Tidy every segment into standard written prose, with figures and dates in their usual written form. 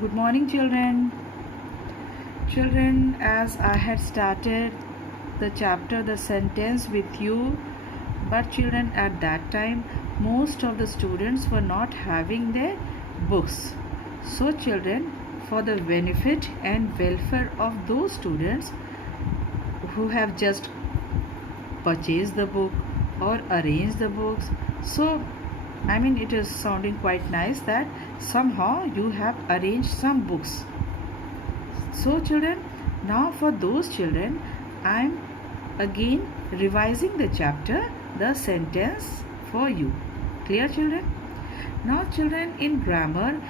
Good morning, children. Children, as I had started the chapter, the sentence with you, but children, at that time, most of the students were not having their books. So, children, for the benefit and welfare of those students who have just purchased the book or arranged the books, so it is sounding quite nice that somehow you have arranged some books. So, children, now for those children, I am again revising the chapter, the sentence for you. Clear, children? Now, children, in grammar,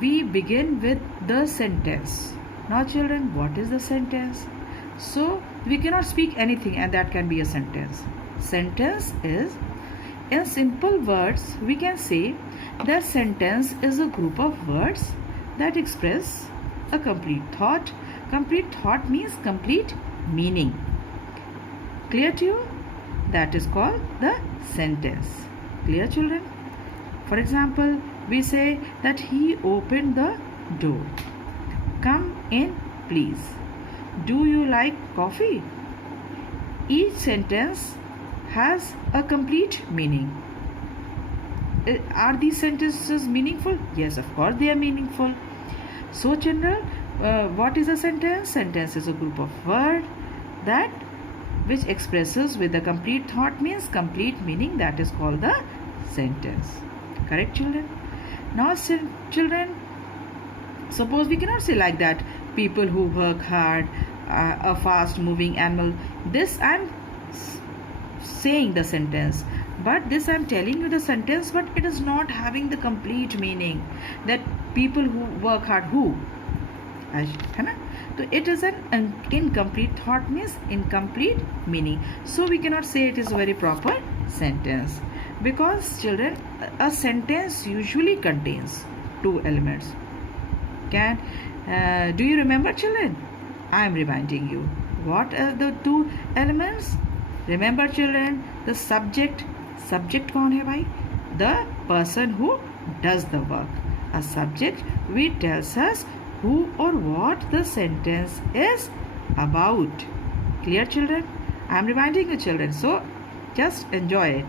we begin with the sentence. Now, children, what is the sentence? So, we cannot speak anything and that can be a sentence. Sentence is, in simple words, we can say that sentence is a group of words that express a complete thought. Complete thought means complete meaning. Clear to you? That is called the sentence. Clear, children? For example, we say that he opened the door. Come in, please. Do you like coffee? Each sentence has a complete meaning. Are these sentences meaningful? Yes, of course they are meaningful. So, children, what is a sentence? Sentence is a group of words that which expresses with a complete thought means complete meaning. That is called the sentence. Correct, children? Now, children, suppose we cannot say like that. People who work hard, a fast-moving animal. This I am saying the sentence, but this I am telling you the sentence, but it is not having the complete meaning. That people who work hard, who? So it is an incomplete thought means incomplete meaning. So we cannot say it is a very proper sentence, because children, a sentence usually contains two elements. Do you remember, children? I am reminding you. What are the two elements? Remember, children, the subject. Subject कौन है भाई? The person who does the work. A subject which tells us who or what the sentence is about. Clear, children? I am reminding you, children. So just enjoy it.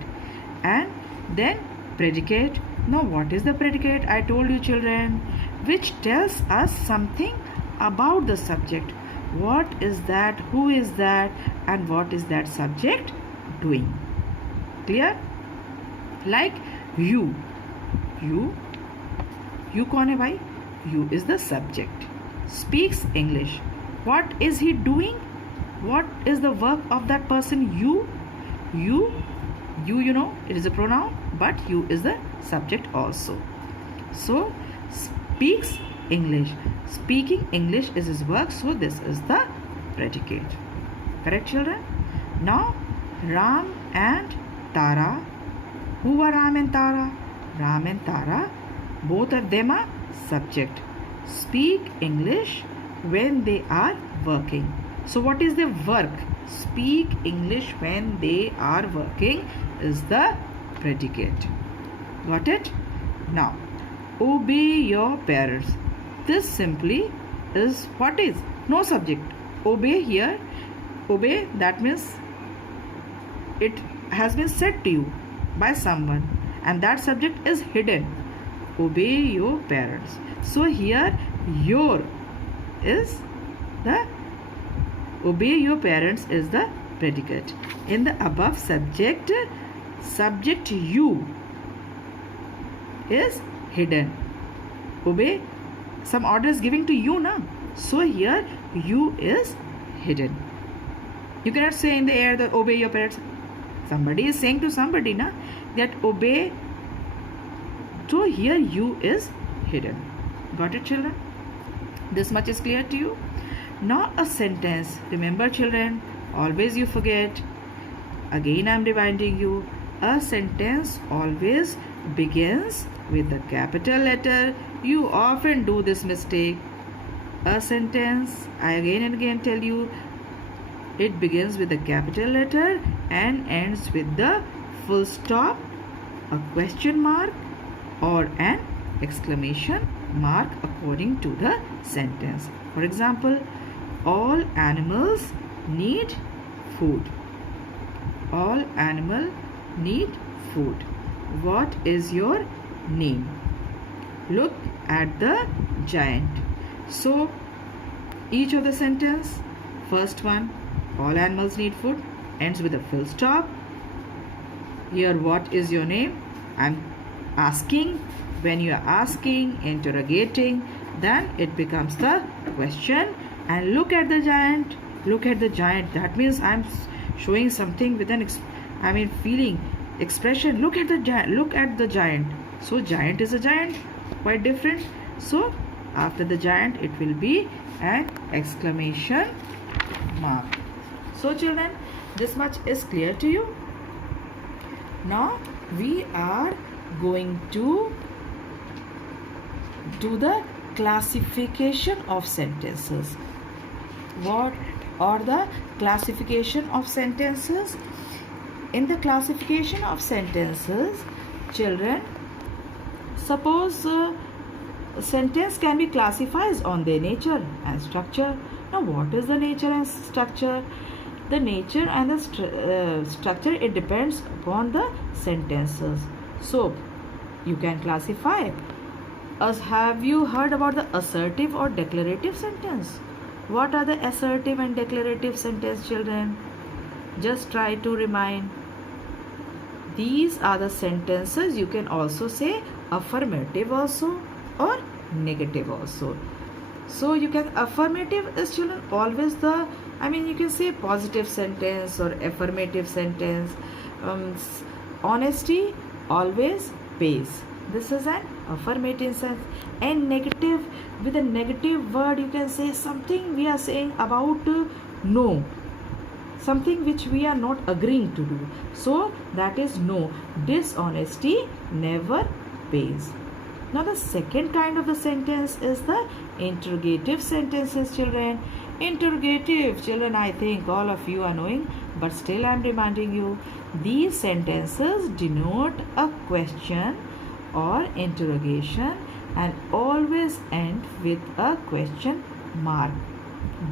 And then predicate. Now what is the predicate? I told you, children, which tells us something about the subject. What is that? Who is that? And what is that subject doing? Clear? Like you. You कौन है भाई? You is the subject. Speaks English. What is he doing? What is the work of that person? You know, it is a pronoun, but you is the subject also. So, speaks English. Speaking English is his work, so this is the predicate. Correct, children? Now, Ram and Tara. Who are Ram and Tara? Ram and Tara, both of them are subject. Speak English when they are working. So what is their work? Speak English when they are working is the predicate. Got it? Now, obey your parents. This simply is what is? No subject. Obey here. Obey, that means it has been said to you by someone, and that subject is hidden. Obey your parents. So here your is the obey your parents is the predicate. In the above subject you is hidden. Obey, some order is giving to you now. So here you is hidden. You cannot say in the air that obey your parents. Somebody is saying to somebody na, that obey. So here you is hidden. Got it, children? This much is clear to you? Now a sentence. Remember, children, always you forget. Again I am reminding you. A sentence always begins with a capital letter. You often do this mistake. A sentence, I again and again tell you, it begins with a capital letter and ends with the full stop, a question mark, or an exclamation mark according to the sentence. For example, all animals need food. All animals need food. What is your name? Look at the giant. So each of the sentence, first one, all animals need food, ends with a full stop. Here, what is your name? I'm asking. When you are asking, interrogating, then it becomes the question. And look at the giant. Look at the giant. That means I'm showing something with an feeling, expression. Look at the giant. Look at the giant. So giant is a giant, quite different. So after the giant, it will be an exclamation mark. So children, this much is clear to you. Now we are going to do the classification of sentences. What are the classification of sentences? In the classification of sentences, children, suppose a sentence can be classified on their nature and structure. Now what is the nature and structure? The nature and the structure, it depends upon the sentences. So you can classify as, have you heard about the assertive or declarative sentence? What are the assertive and declarative sentence, children? Just try to remind. These are the sentences. You can also say affirmative also or negative also. So you can, affirmative is, children, always the, you can say positive sentence or affirmative sentence. Honesty always pays. This is an affirmative sense. And negative, with a negative word, you can say something we are saying about no, something which we are not agreeing to do. So that is no. Dishonesty never pays. Now the second kind of the sentence is the interrogative sentences, children. Interrogative, children, I think all of you are knowing, but still I am reminding you. These sentences denote a question or interrogation and always end with a question mark.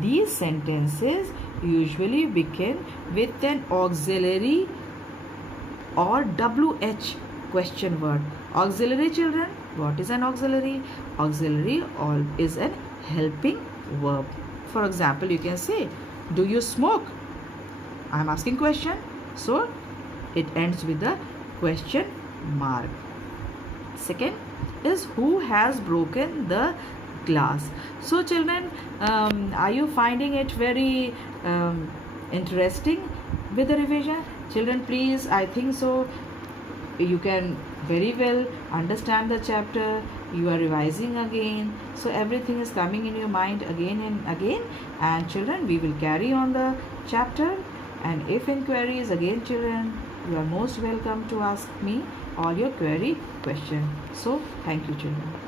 These sentences usually begin with an auxiliary or WH question word. Auxiliary, children, what is an auxiliary? Auxiliary is an helping verb. For example, you can say, do you smoke? I am asking question. So it ends with the question mark. Second is, who has broken the glass? So children, are you finding it very interesting with the revision? Children, please, I think so you can very well understand the chapter. You are revising again, so everything is coming in your mind again and again. And children, we will carry on the chapter, and if inquiries, again children, you are most welcome to ask me all your query question. So thank you, children.